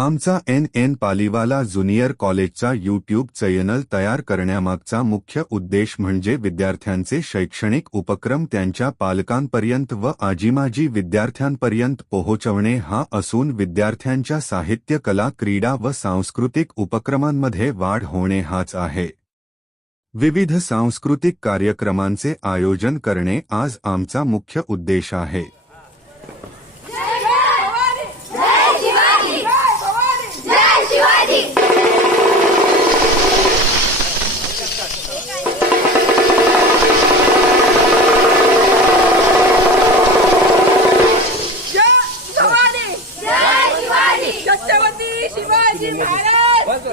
आमचा NN Paliwala junior कॉलेजचा YouTube channel तयार करण्यामागचा मुख्य उद्देश म्हणजे विद्यार्थ्यांचे शैक्षणिक उपक्रम त्यांच्या पालकांपर्यंत व आजीमाजी विद्यार्थ्यांपर्यंत पोहोचवणे हा असून विद्यार्थ्यांच्या साहित्य, कला, क्रीडा व सांस्कृतिक उपक्रमांमध्ये वाढ होणे हाच आहे। विविध सांस्कृतिक कार्यक्रमांचे आयोजन करणे आज आमचा मुख्य उद्देश आहे। छत्रपती शिवाजी महाराज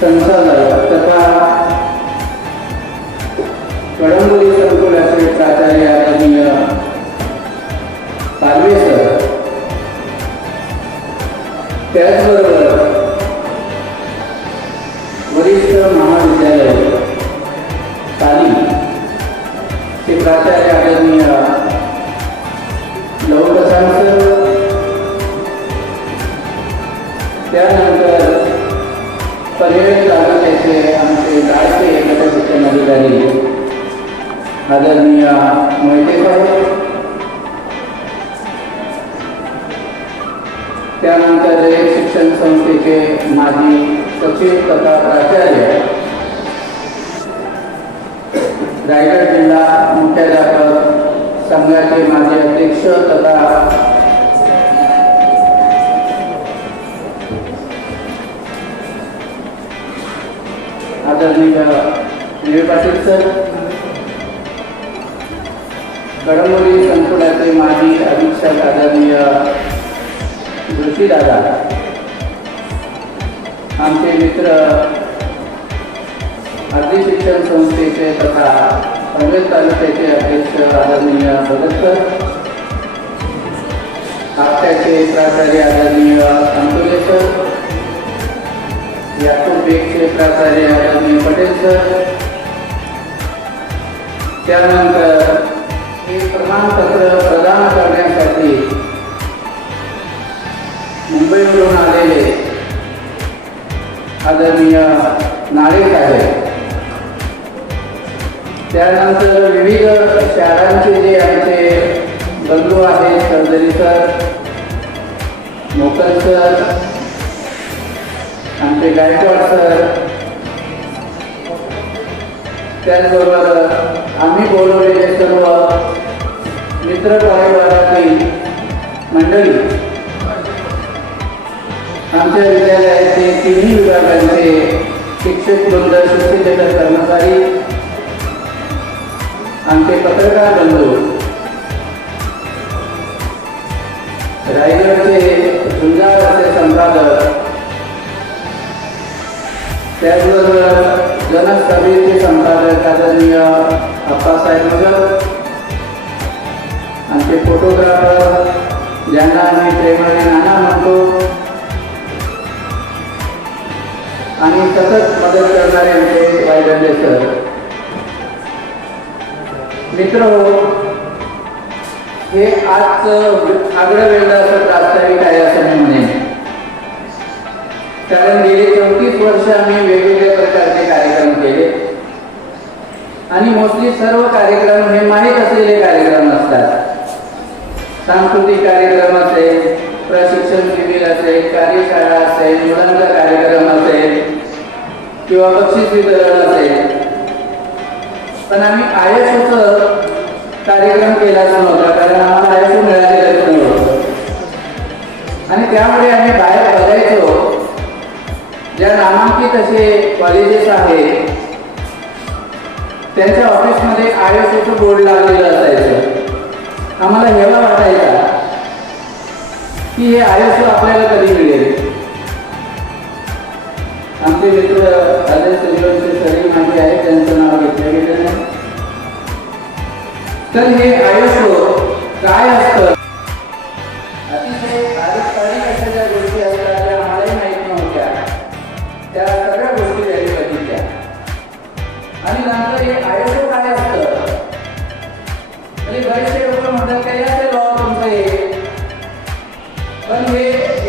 संचालक तथा कडंबोली संकुलाचे प्राचार्य आदरणीय पालवे सर, त्याचबरोबर वरिष्ठ महाविद्यालय पाली चे प्राचार्य आदरणीय लवकसांग सर, त्यानंतर पर्यटन तालुक्याचे आमचे लाडके गटशिक्षणाधिकारी आदरणीय मोहिते साहेब, त्यानंतर रयत शिक्षण संस्थेचे माजी सचिव तथा प्राचार्य, रायगड जिल्हा मुख्याध्यापक संघाचे माजी अध्यक्ष तथा आदरणीय विवे पाटील सर, कडंबोली संकुलाचे माजी अधीक्षक आदरणीय जोशीदादा, आमचे मित्र आरती शिक्षण संस्थेचे तथा पनवेल तालुक्याचे अध्यक्ष आदरणीय भगतकर, आपट्याचे प्राचार्य आदरणीय अंतुले सर, याकूब बेगचे प्राचार्य आदरणीय पटेल सर, त्यानंतर हे प्रमाणपत्र प्रदान करण्यासाठी मुंबईवरून आलेले आदरणीय नाळे साहेब, त्यानंतर विविध शाळांचे जे आमचे बंधू आहेत, चौधरी सर, मोकल सर, आमचे गायकवाड सर, त्याचबरोबर आम्ही बोलवलेले सर्व मित्र परिवारातील मंडळी, आमच्या विद्यालयाचे तिन्ही विभागांचे शिक्षक वृंद, शिक्षकेतर कर्मचारी, आमचे पत्रकार बंधू, रायगडचे सुंदर असे संपादक, त्याचबरोबर जनसभेचे संपादक आदरणीय अप्पासाहेब मगर, आमचे फोटोग्राफर ज्यांना आम्ही प्रेमाने नाना म्हणतो, आणि सतत मदत करणारे आमचे वायगंडे सर. मित्र, हे आजचं आगळं वेगळं असं प्रास्ताविक आहे असं मी म्हणेन, कारण गेली 34 वर्ष आम्ही वेगवेगळ्या प्रकारचे कार्यक्रम केले आणि मोस्टली सर्व कार्यक्रम हे माहीत असलेले कार्यक्रम असतात. सांस्कृतिक कार्यक्रम असेल, प्रशिक्षण शिबिर असेल, कार्यशाळा असेल, मुलांचा कार्यक्रम असेल किंवा बक्षीस वितरण असेल, पण आम्ही आयएसओचं कार्यक्रम केलाच नव्हता, कारण आम्हाला आयएसओ मिळालेलंच नव्हतं. आणि त्यामुळे आम्ही बाहेर बघायचो, ज्या नामांकित असे कॉलेजेस आहेत त्यांच्या ऑफिसमध्ये आयएसओचं बोर्ड लागलेलं असायचं. आम्हाला हेवा वाटायचा की हे आयएसओ आपल्याला कधी मिळेल. आमचे मित्र अजय सूर्यवंशी सरी माझे आहेत, त्यांचं नाव घेतलं गेलं नाही. तर हे आयएसओ काय असतं, अतिशय बारीक अशा ज्या गोष्टी असतात त्या आम्हालाही माहीत नव्हत्या, त्या सगळ्या गोष्टी त्यांनी बघितल्या. आणि नंतर हे आयएसओ काय असतं, म्हणजे बरेचसे लोक म्हणतात काय असेल लॉ तुमचं हे, पण हे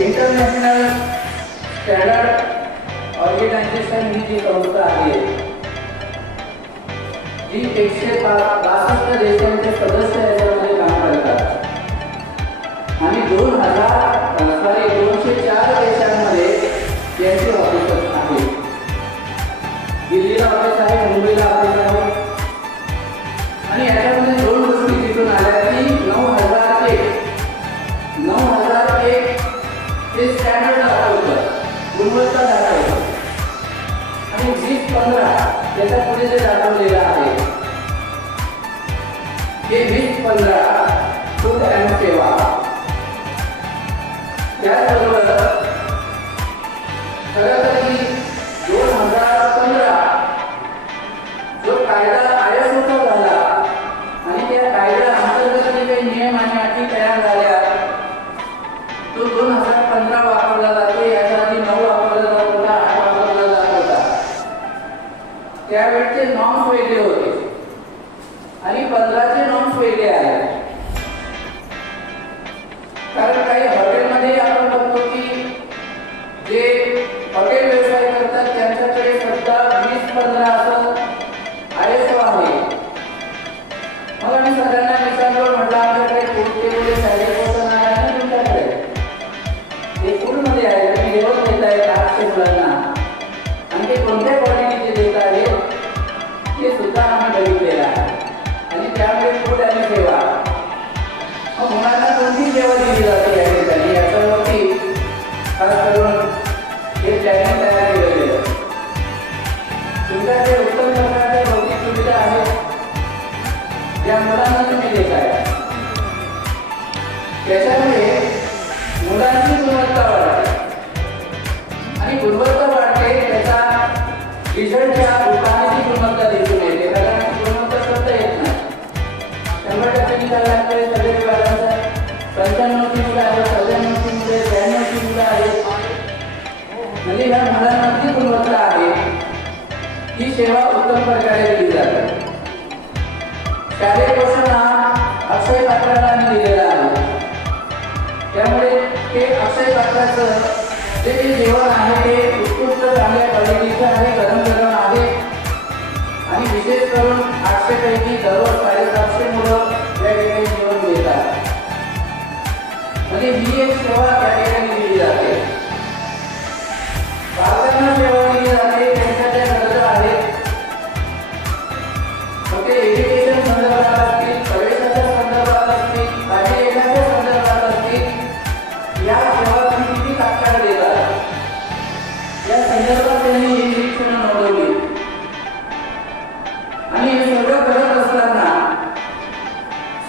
इंटरनॅशनल स्टँडर्ड ऑर्गनायझेशन ही जी संस्था आहे, जी 162 देशांचे सदस्य याच्यामध्ये काम करतात आणि 204 देशांमध्ये यांचे ऑफिस आहे. दिल्लीला ऑफिस आहे, मुंबईला ऑफिस आहे. आणि याच्यामध्ये 2 गोष्टी तिथून आल्या की 9001 ते स्टँडर्ड दाखवतं, गुणवत्ता दाखवतं, आणि 2015 त्याच्या पुढे जे दाखवलेलं आहे हे 2015 फूड अँड सेवा. त्याचबरोबर खरं तर 2015 जो कायदा आयएसओचा झाला आणि त्या कायद्या अंतर्गत जे काही नियम आणि अटी तयार झाल्या तो 2015 वापरला जातो. याच्या आधी 9 वापरला जात होता, 8 वापरला जात होता. त्यावेळेचे नॉर्म्स वेगळे होते आणि 15चे नॉर्म्स वेगळे आहेत. कारण काही हॉटेलमध्ये आपण बघतो की जे हॉटेल व्यवसाय करतात त्यांच्याकडे सुद्धा 2015 असं आयएसओ आहे. मग आम्ही सगळ्यांना विचारलं, म्हटलं आमच्याकडे फूड टेबल सॅनिटेशन आहे तुमच्याकडे, ते फूडमध्ये आहे, तुम्ही जेवण देत आहे 800 मुलांना आणि ते कोणत्या क्वालिटीचे देत आहेत हे सुद्धा आम्ही बघितलेलं आहे. आणि त्यामुळे फूड आणि सेवा, मग मुलांना कोणती सेवा दिली जाते या ठिकाणी याच्यावरती खास करून हे चॅनल तयार केलं गेलं. तुमच्याकडे उत्तम प्रकारच्या भौतिक सुविधा आहेत या मुलांना तुम्ही देत आहे, त्याच्यामुळे मुलांची गुणवत्ता वाढते आणि गुणवत्ता वाढते, त्याचा रिझल्ट या दुकानाची ही सेवा उत्तम प्रकारे दिली जाते. शालेय पोषण हा अक्षय पात्रांना दिलेला आहे. त्यामुळे ते अक्षय पात्राचं जे जेवण आहे ते उत्कृष्ट चांगल्या क्वालिटीचं आहे, गरम गरम आहे. आणि विशेष करून 800 पैकी दररोज 750 मुलं या ठिकाणी जेवण घेतात. म्हणजे ही एक सेवा त्या ठिकाणी दिली जाते. बालकांना सेवा दिली जाते, त्यांच्या ज्या गरजा आहेत मग ते एज्युकेशन संदर्भात असतील, प्रवेशाच्या संदर्भात असतील, भाजी येण्याच्या संदर्भात असतील, या सेवा तुम्ही किती तात्काळ देतात या संदर्भात त्यांनी ही निरीक्षणं नोंदवली. आणि हे सगळं करत असताना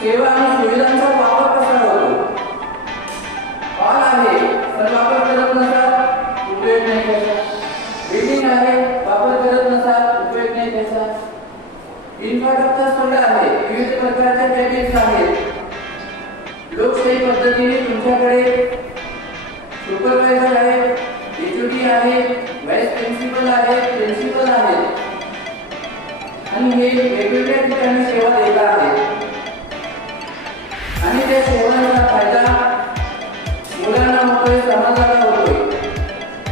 सेवा आणि सुविधांचा वापर कसा होतो? हॉल आहे तर वापर करत नसाल उपयोग नाही त्याचा. बिल्डिंग आहे वापर करत नसाल उपयोग नाही त्याचा. इन्फ्रास्ट्रक्चर सोडा आहे, विविध प्रकारच्या कॅबिन्स आहेत. लोकशाही पद्धतीने तुमच्याकडे सुपरवायझर आहे, एचओडी आहे, व्हाईस प्रिन्सिपल आहे, प्रिन्सिपल आहे आणि हे वेगवेगळ्या ठिकाणी सेवा देत आहेत. आणि त्या सेवांचा फायदा मुलांना होतोय, समाजाला होतोय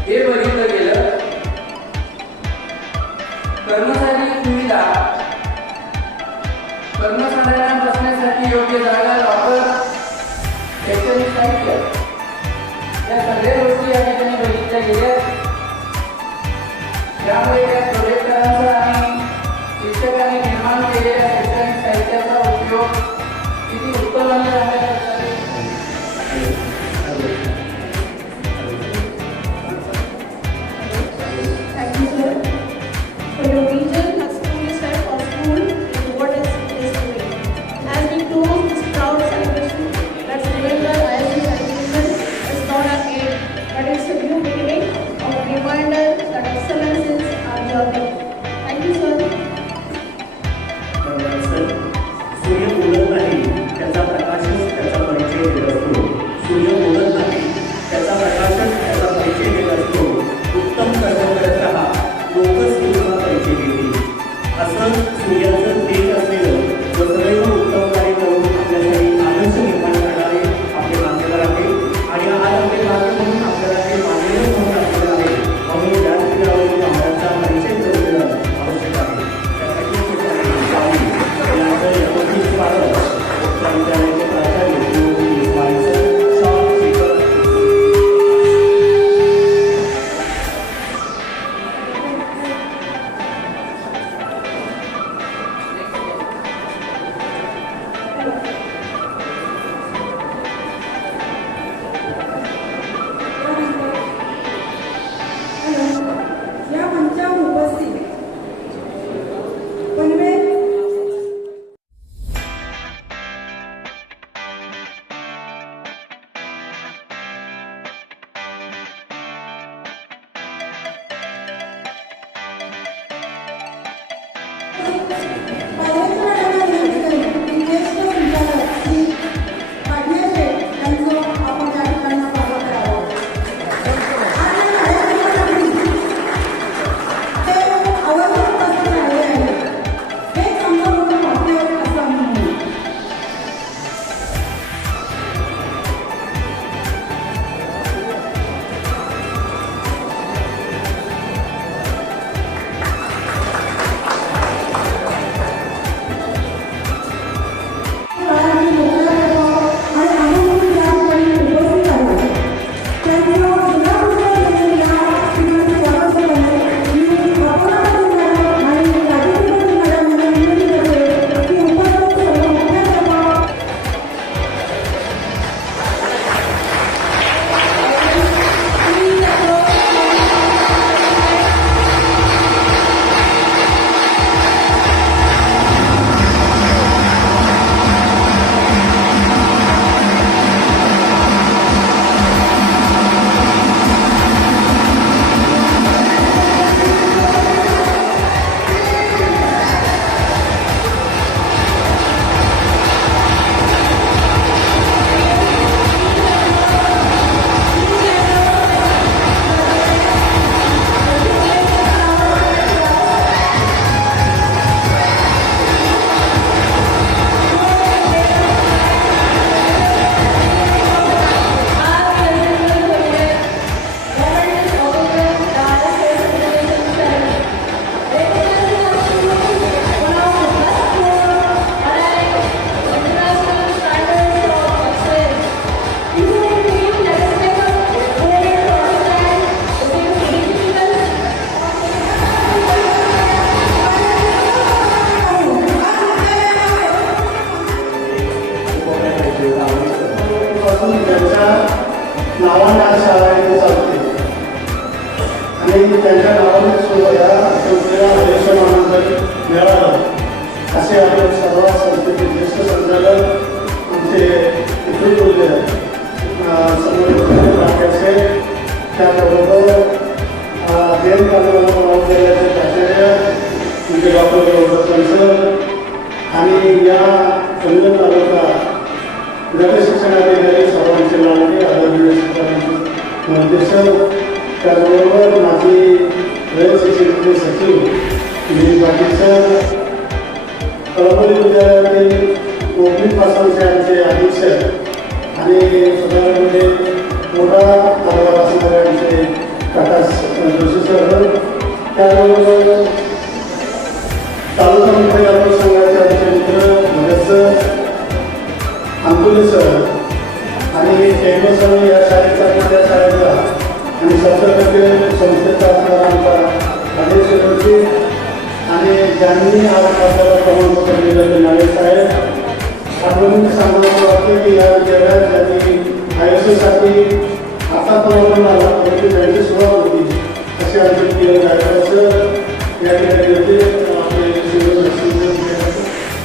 हे बघितलं गेलं. कर्मचारी सुविधा, कर्मचाऱ्यांना बसण्यासाठी योग्य जागा, लॉकर, शैक्षणिक साहित्य या सगळ्या गोष्टी या ठिकाणी बघितल्या गेल्या. त्यामुळे त्या प्रोजेक्टरांचा आणि शिक्षकांनी निर्माण केलेल्या शैक्षणिक साहित्याचा उपयोग किती उत्तम आणि चांगल्या प्रकारे Thank you, sir. For your region, the school is set for school is what is doing. As we close this proud celebration, let's remember ISC celebration is not an end, but it's a new beginning of a reminder that excellence is our journey. Thank you, sir. सूर्य बोलत नाही त्याचा प्रकाशच त्याचा परिचय देत असतो. सूर्य बोलत नाही त्याचा प्रकाशच त्याचा परिचय देत असतो. उत्तम कर्म करत राहा, लोकच तुम्हाला परिचय देतील. असं सूर्याचं तेज असलेलं व सदैव उत्तम कार्य करून आपल्यासाठी आदर्श निर्माण करणारे आपले मान्यवर आहेत. आणि आज आपले मान्य म्हणून आपल्याला ते मान्यवर म्हणून आपल्याला आहे. म्हणून व्यासपीठावरून महाराजांचा परिचय करून देणं आवश्यक आहे. त्यासाठी यांचं यशस्वी स्वागत विद्यालयाचे प्राचार्य या मंचावर उपस्थित पनवेल या संगम तालुका गट शिक्षणाधिकारी सर्वांचे लाडके आदरणीय निर्देशक, त्याचबरोबर माझी शिक्षणाचे सचिव दिलीप पाटील सर, कळमोली विद्यालयातील कोकणी पासूनचे आमचे अधीक्षक आणि साधारणपणे मोठा कारभार असणारे आमचे टाटा जोशी सर, त्याचबरोबर तालुका मुख्य व्यापार संघाचे आमचे मित्र भगत सर, अंकुले सर आणि टेको सर या शाळेचा त्या शाळेचा आणि 70% संस्थेचा असणारा आमचा अध्यक्ष जोशी आणि ज्यांनी आज आपल्याला प्रमाणपत्र दिलं ते नाळे साहेब. आपण सांगायचं वाटतं की या विद्यालयात ज्यांनी ISO साठी आता प्रवर्तन आला परंतु त्यांची सुरुवात होती असे आमचे गायकवाड सर या ठिकाणी होते. आपले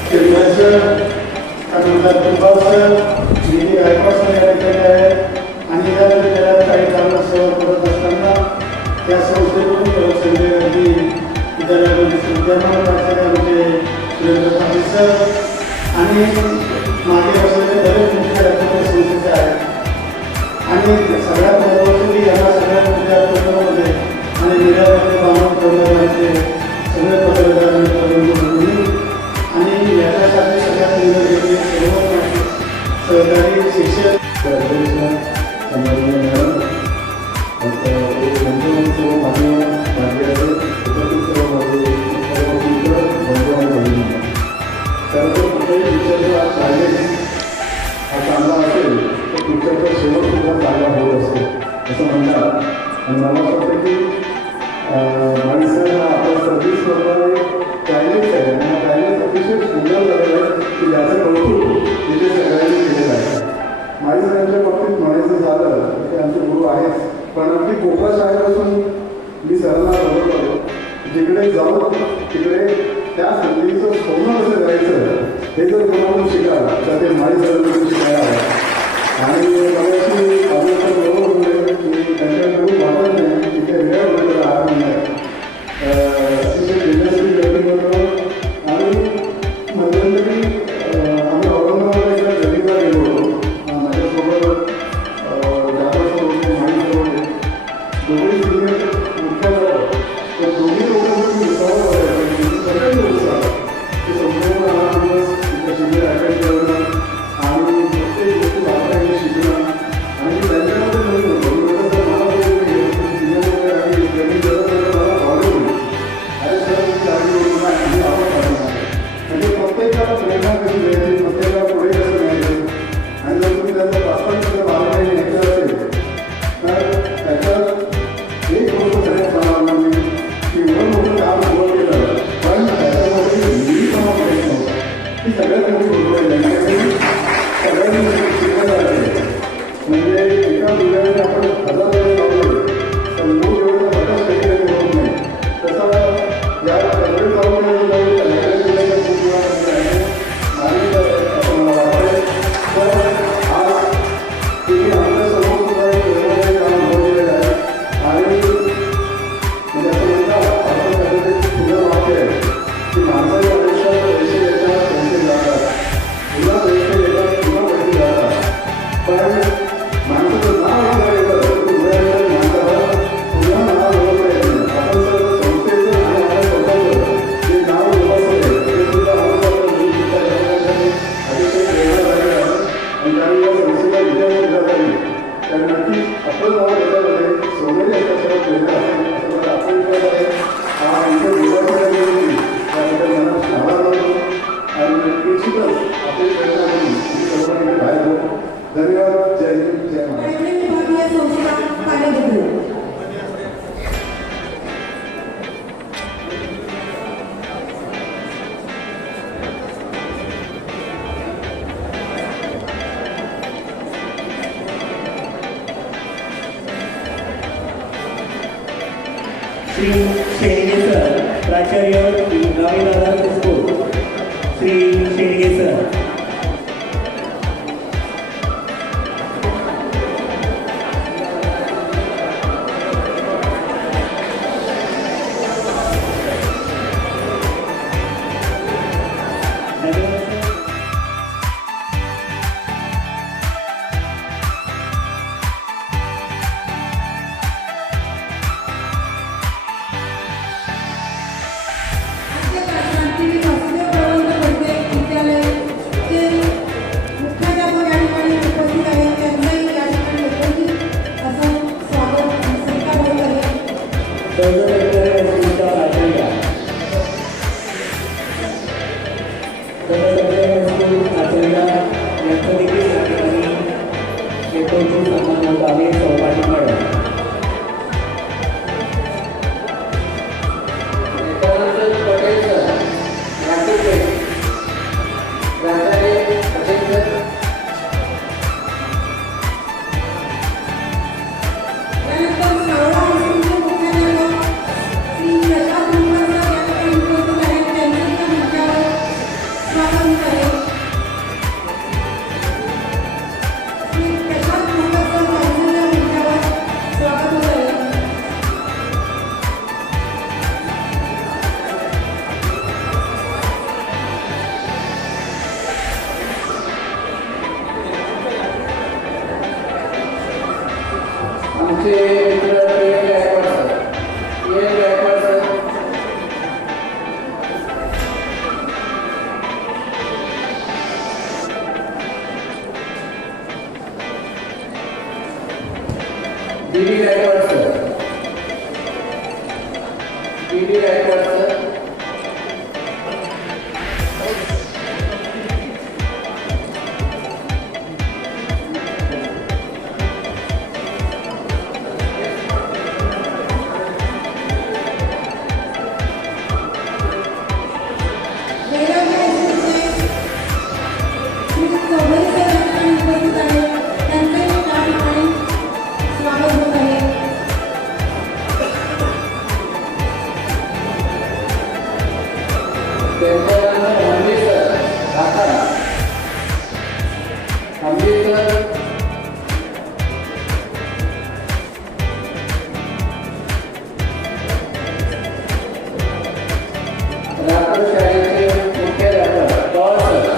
चेअरमॅन सर, त्यानंतर कुंभार सर, निधी गायकवाड सर या ठिकाणी आहेत आणि या विद्यालयात काही कामं सेवा करत असताना त्या संस्थेतून संजय गांधी विद्यालयामध्ये विद्यमान असलेले आमचे सुरेंद्र पाटील सर आणि मागे असलेले बरेच मुख्य संस्थेचे आहेत. आणि सगळ्यात महत्त्वाचं की यांना सगळ्या विद्यार्थ्यांमध्ये आणि मीडियामध्ये बांधून ठेवण्याचे सगळे पत्रकार मित्रांनी आणि याच्यासाठी सगळ्यात निर्णय घेतले सर्व सहकारी शिक्षक हा चांगला असेल तर तुमच्याकडे शेवटसुद्धा चांगला होत असेल असं म्हणतात. आणि मला वाटतं की माणसांना आपल्या सर्व्हिसप्रमाणे टायलेट आहे आणि हा टायलेट अतिशय सुंदर झालेला आहे की ज्याचं कौतुक तिथे सगळ्यांनी केलेलं आहे. माणसांच्या बाबतीत म्हणायचं झालं की आमचे गुरु आहेत, पण अगदी कोकणा शाळेपासून मी सरांना बघतो जिकडे जाऊन तिकडे त्या संधीचं सोनं कसं करायचं हे जर कोणाला शिकाल तर ते माळी सरांकडून शिकायला आहे. आणि मगाशी आपण बरोबर बोलले की त्यांच्याकडून वाटत नाही तिथे वेळ वगैरे राहणार नाही. अतिशय बिझनेसची गर्दी करतो आणि मध्यंतरी आम्ही औरंगाबाद एकदा गर्दीला गेलो होतो. माझ्यासोबत जाधव होते, माळी सर होते, दोघे सिनियर मुख्य तर दोन्ही लोकांचं विसावं करायचं सगळ्यांनी विसावं ते संपूर्ण हा दिवस तिथे शिबिर अटेंड करणं आणि प्रत्येक गोष्टी वापरायला शिकणं आणि त्यांच्यामध्ये नवीन मला सिनियर आणि ट्रेनिंग करत मला आवडेल अरे सर मी गाडी ओळखून आणि आपण पाठवणार म्हणजे प्रत्येकाला प्रेरणा कशी द्यायची, प्रत्येकाला पुढे कसं न्यायचं. आणि जर तुम्ही त्याचा वास्तविक मार्गाने न्यायचं असेल तर त्याच्यात एक गोष्ट सगळ्यात सांगणार मी की एवढं मोठं काम उभं केलं पण त्याच्यामध्ये निरीक्षणा प्रयत्न होता ही सगळ्यात मोठी गोष्ट आहे. सगळ्यांनी शिकवलं आहे म्हणजे एका मुलाने आपण 1000 वेळा लावले तर मूळ वेळेला 50 टक्के होत नाही. तसा या सगळे जाऊन खूप वेळा आणि असं मला वाटतं. तर आज तुम्ही आमच्या समोर सुद्धा एक वेगवेगळे काम उभं आहे आणि म्हणजे असं म्हणतात आपण त्याच्यात सुंदर वाक्य आहे की माणसाच्या आयुष्यात पैसे येतात पैसे जातात, पुन्हा पैसे येतात पुन्हा पैसे जातात. पण माणसाचं नाव एकदा येतं तर उद्या माणसाला पुन्हा नाव ओळखता येत नाही. आपण सर्व संस्थेचं आणि आपल्या स्वतःचं जे नाव उभारलं आहे ते सुद्धा आमच्यासाठी अतिशय प्रेरणादायक आहे. आणि त्यावेळी या संस्थेला विद्यार्थी दिला जाईल तर नक्कीच आपलं नाव याच्यामध्ये सोनेरी असल्याशिवाय प्रेरणा असेल असं मला आत्मविश्वास आहे. हा आमच्या विद्यार्थ्यांना त्याबद्दल मला आभार मानतो आणि निश्चितच आपली प्रेरणा म्हणून आम्ही सर्वांनी बाहेर जाऊ. धन्यवाद. जय हिंद, जय महाराष्ट्र. विभागीय संस्था कार्यबद्दल श्री शेळगे सर, प्राचार्य गावीदादा हायस्कूल, श्री शेळगे सर. धन्यवाद सर. आमचे मित्र K Gaikwad sir, K Gaikwad sir. D Gaikwad sir, D Gaikwad sir. त्यांच्यानंतर हंबी सर, ढाका. हंबी सर. राठोड शाळेचे मुख्याध्यापक पवार सर.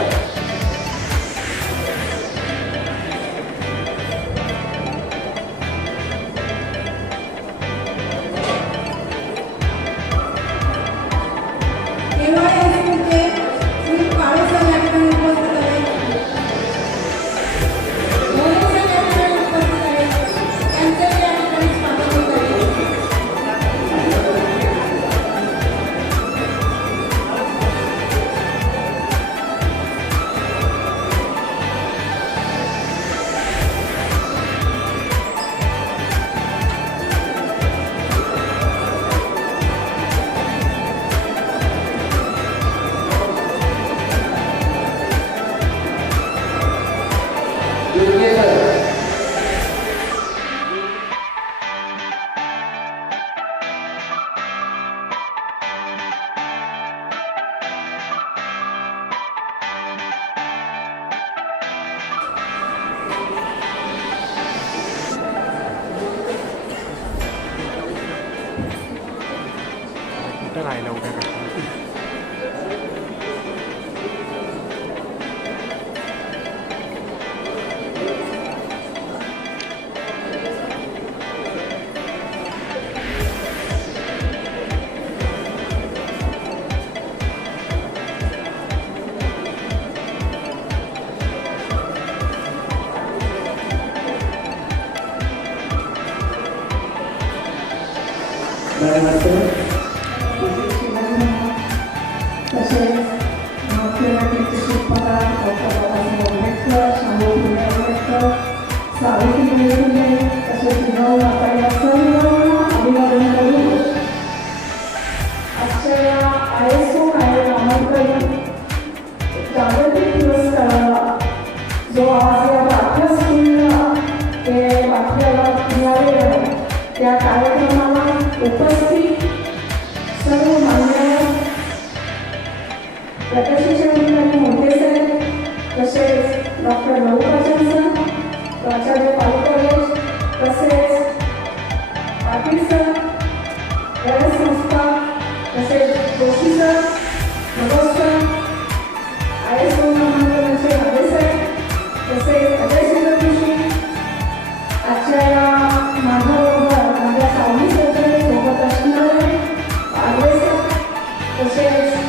दुर्गे सर. कुठं राहिलं उद्या का जागतिक पुरस्काराला जो आज या पाठ्यस्कूलला ते पाठ्याला मिळालेले आहे त्या कार्यक्रमाला उपस्थित सर्व मान्यवर प्रकाशिका मोठे साहेब तसेच डॉक्टर नवपाचन सर, प्राचार्य पाल कॉलेज तसेच पाटील सर, रयत संस्था तसेच जोशी सर, नवस सर, ISO महामंडळाचे भाडे साहेब तसेच अजय सूर्यवंशी, आचार्य माझ्याबरोबर माझ्या सावली सर सोबत असणारे आगळे सर तसेच